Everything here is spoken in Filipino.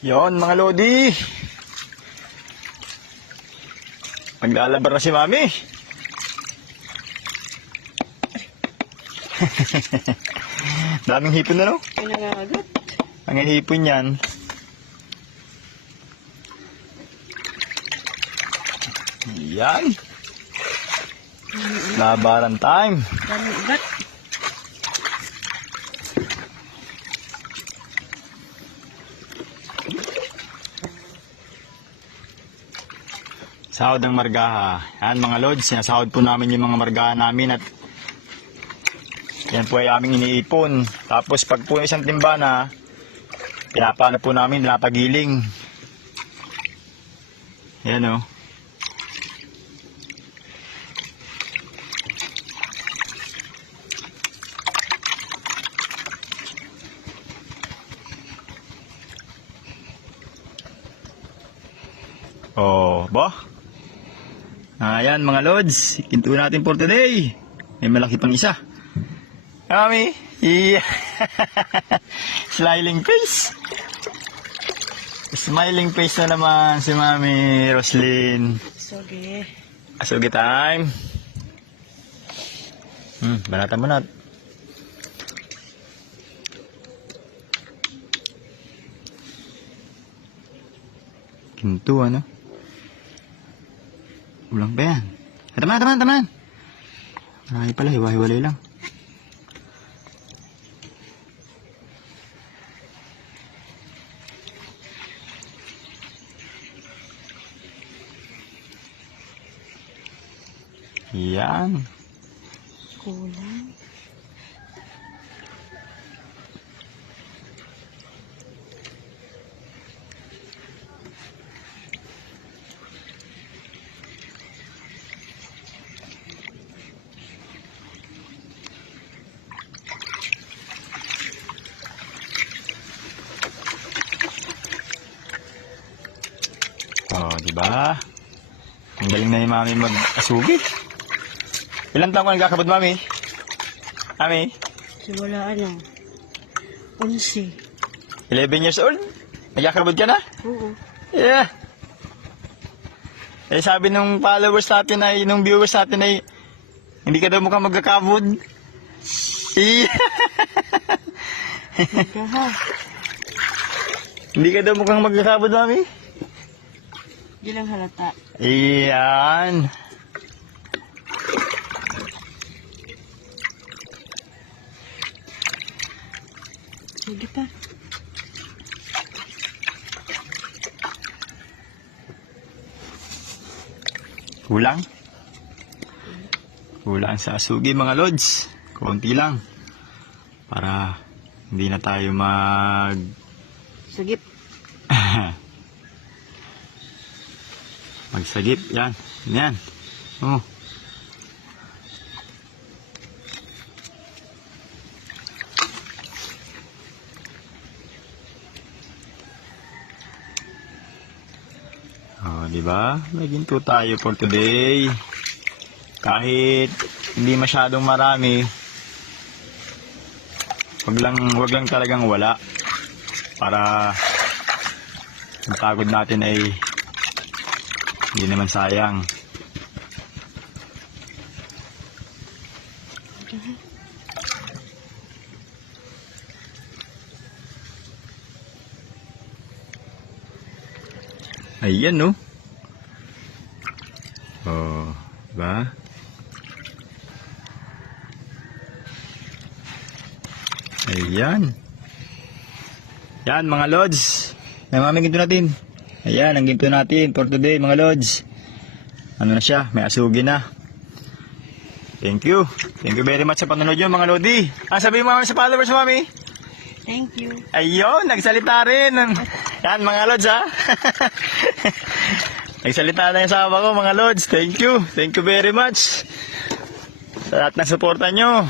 Yon mga lodi. Maglalabar na si Mami. Daming hipon na, no? Pinangagat. Ang hipon yan. Yan. Labaran time. Daming ugat. Sahod ng margaha. Yan mga lods, sinasahod po namin yung mga margaha namin at yan po ay aming iniipon. Tapos pag po isang timba na, pinapano po namin, napagiling. Yan o. Oh, ba? Ayan mga lods, kinto natin for today. May malaki pang isa. Mami, yeah. Smiling face. Smiling face na naman si Mami Roslyn. Soge. Asugi time. Banatan mo na. Kinto ano? Ulang ba yan? Taman. Marami pala, hiwa-hiwalay lang. Yan. Kulang. Oh, di ba? Ang galing na ni Mami mag-asugi. Ilang taon ka nagkakabot, Mami? Mami? Simula ano? 11. 11 years old? Nagkakabot ka na? Oo. Yeah. Eh, sabi nung followers natin ay, nung viewers natin ay, hindi ka daw mukhang magkakabot. Yeah. Magkaha. Hindi ka daw mukhang magkakabot, Mami? Di lang halata. Iyan. Sige pa. Kulang? Kulang sa asugi mga lods. Konti lang. Para hindi na tayo Sagip. magsagip. Yan. Yan. Oh. Oh, di ba? May ginto tayo for today. Kahit hindi masyadong marami, wag lang talagang wala para ang pagod natin ay hindi naman sayang. Ayan, no? Oh, diba? Ayan. Yan, mga lods. May maming ginto natin. Ayan, ang ginto natin for today, mga lods. Ano na siya? May asugi na. Thank you. Thank you very much sa panonood nyo, mga lodi. Sabihin mo sa followers, Mami. Thank you. Ayun, nagsalita rin. Yan, mga lods, ha? Nagsalita na yung sama ko, mga lods. Thank you. Thank you very much sa lahat ng suporta nyo.